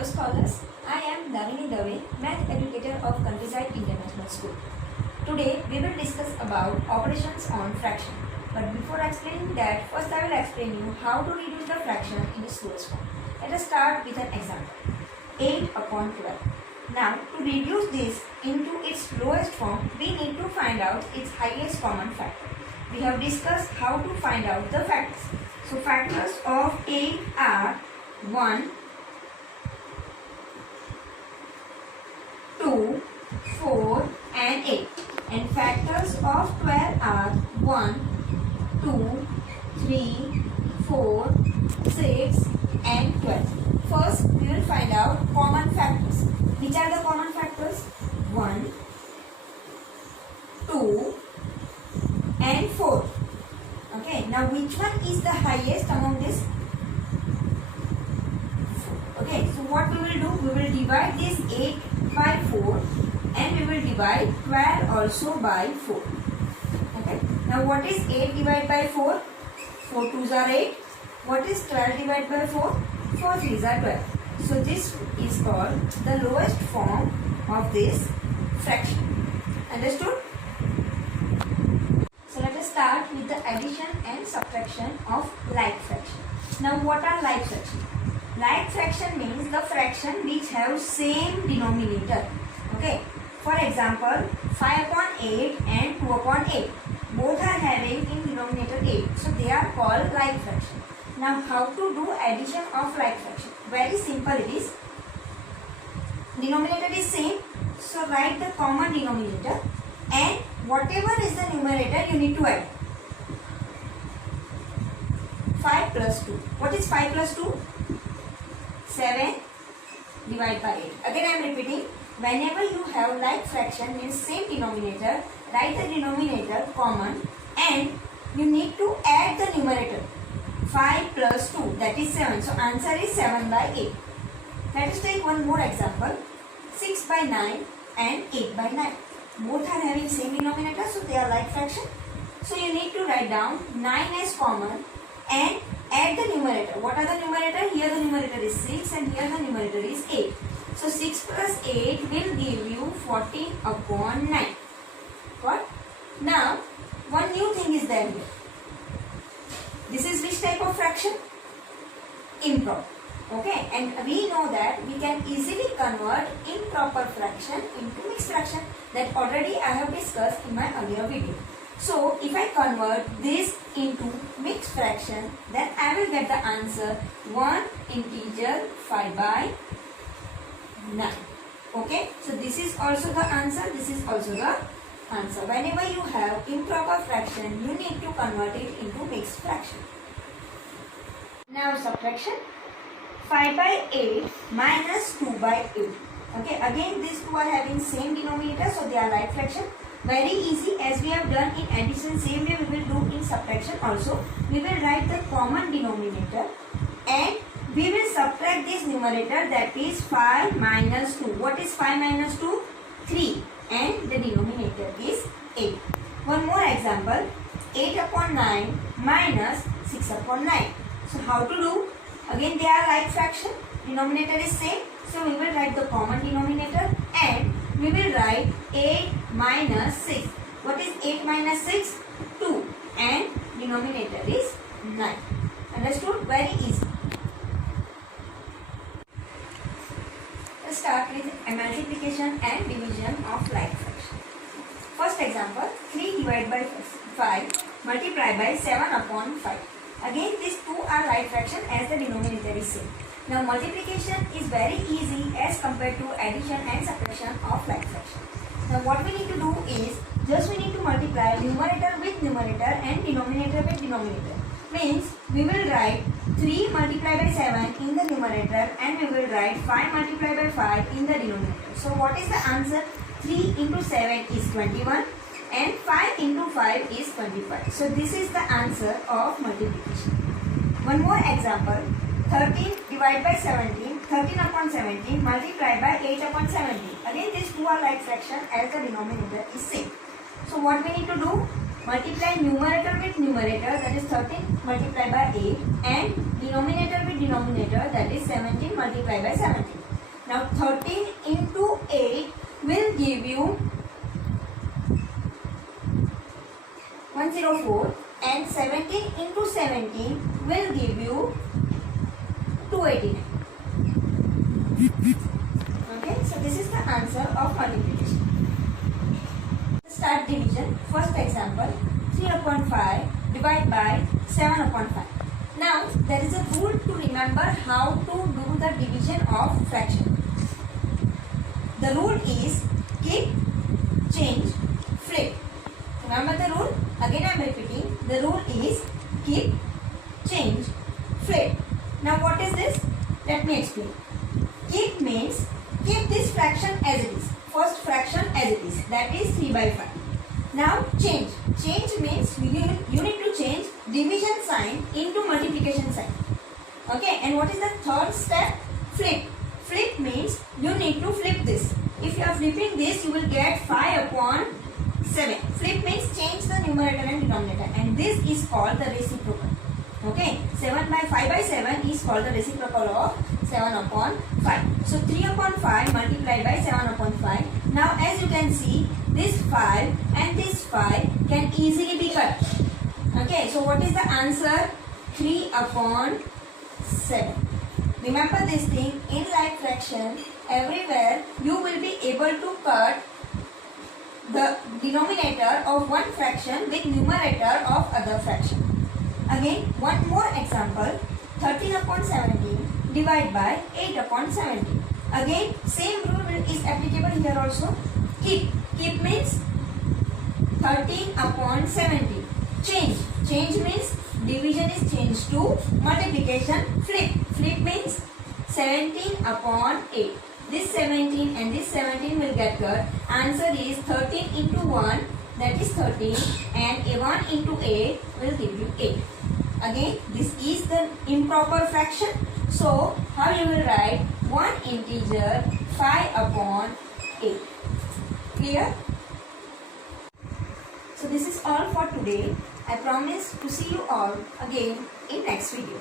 Hello scholars, I am Dharini Dave, Math Educator of Countryside International School. Today we will discuss about operations on fraction. But before explaining that, first I will explain you how to reduce the fraction in its lowest form. Let us start with an example. 8 upon 12. Now to reduce this into its lowest form, we need to find out its highest common factor. We have discussed how to find out the factors. So factors of 8 are 1, 2, 4 and 8, and factors of 12 are 1, 2, 3, 4, 6 and 12. First we will find out common factors. Which are the common factors? 1, 2 and 4. Okay, now which one is the highest among this? Okay, so what we will do? We will divide this 8 by 4 and we will divide 12 also by 4. Okay, now what is 8 divided by 4? 4 2s are 8. What is 12 divided by 4? 4 3s are 12. So this is called the lowest form of this fraction. Understood? So let us start with the addition and subtraction of like fraction. Now what are like fraction? Like fraction means the fraction which have same denominator. Okay. For example, 5 upon 8 and 2 upon 8. Both are having in denominator 8. So they are called like fraction. Now how to do addition of like fraction? Very simple it is. Denominator is same. So write the common denominator and whatever is the numerator you need to add. 5 plus 2. What is 5 plus 2? 7 divided by 8. Again I am repeating. Whenever you have like fraction means same denominator, write the denominator common and you need to add the numerator. 5 plus 2, that is 7. So answer is 7 by 8. Let us take one more example. 6 by 9 and 8 by 9. Both are having same denominator, so they are like fraction. So you need to write down 9 as common and add the numerator. What are the numerator? Here the numerator is 6 and here the numerator is 8. So 6 plus 8 will give you 14 upon 9. What? Now one new thing is there here. This is which type of fraction? Improper. Okay, and we know that we can easily convert improper fraction into mixed fraction. That already I have discussed in my earlier video. So if I convert this into mixed fraction, then I will get the answer 1 integer 5 by 9. Okay, so this is also the answer, this is also the answer. Whenever you have improper fraction, you need to convert it into mixed fraction. Now subtraction. 5 by 8 minus 2 by 8. Okay, again these two are having same denominator, so they are like fraction. Very easy, as we have done in addition, same way we will do in subtraction also. We will write the common denominator and we will subtract this numerator, that is 5 minus 2. What is 5 minus 2? 3, and the denominator is 8. One more example. 8 upon 9 minus 6 upon 9. So how to do? Again they are like fraction. Denominator is same. So we will write the common denominator and we will write 8 minus 6. What is 8 minus 6? 2, and denominator is 9. Understood? Very easy. Let's start with a multiplication and division of like fraction. First example, 3 divided by 5 multiplied by 7 upon 5. Again these two are like fraction as the denominator is same. Now multiplication is very easy as compared to addition and subtraction of like fraction. Now what we need to do is just we need to multiply numerator with numerator and denominator with denominator. Means we will write 3 multiplied by 7 in the numerator and we will write 5 multiplied by 5 in the denominator. So what is the answer? 3 into 7 is 21 and 5 into 5 is 25. So this is the answer of multiplication. One more example. 13 divided by 17, 13 upon 17 multiplied by 8 upon 17. Again these two are like fraction as the denominator is same. So what we need to do? Multiply numerator with numerator, that is 13 multiplied by 8, and denominator with denominator, that is 17 multiplied by 17. Now 13 into 8 will give you 104 and 17 into 17 will give you 289. Okay, so this is the answer of multiplication. Start division. First example, 3 upon 5 divided by 7 upon 5. Now there is a rule to remember how to do the division of fraction. The rule is keep, change, flip. Remember the rule? Again I am repeating. The rule is keep, change, flip. Now what is this? Let me explain. Keep means keep this fraction as it is. First fraction as it is. That is 3 by 5. Now change. Change means you need to change division sign into multiplication sign. Okay, and what is the third step? Flip. Flip means you need to flip this. If you are flipping this, you will get 5 upon 7. Flip means change the numerator and denominator, and this is called the reciprocal. Okay, 7 by 5 by 7 is called the reciprocal of 7 upon 5. So 3 upon 5 multiplied by 7 upon 5. Now as you can see, this 5 and this 5 can easily be cut. Okay, so what is the answer? 3 upon 7. Remember this thing, in like fraction, everywhere you will be able to cut the denominator of one fraction with numerator of other fraction. Again, one more example, 13 upon 17 divided by 8 upon 17. Again, same rule is applicable here also. Keep. Keep means 13 upon 17. Change. Change means division is changed to multiplication. Flip. Flip means 17 upon 8. This 17 and this 17 will get cut. Answer is 13 into 1, that is 13, and a 1 into 8 will give you 8. Again, this is the improper fraction. So, how you will write 1 integer 5 upon 8. Clear? So, this is all for today. I promise to see you all again in next video.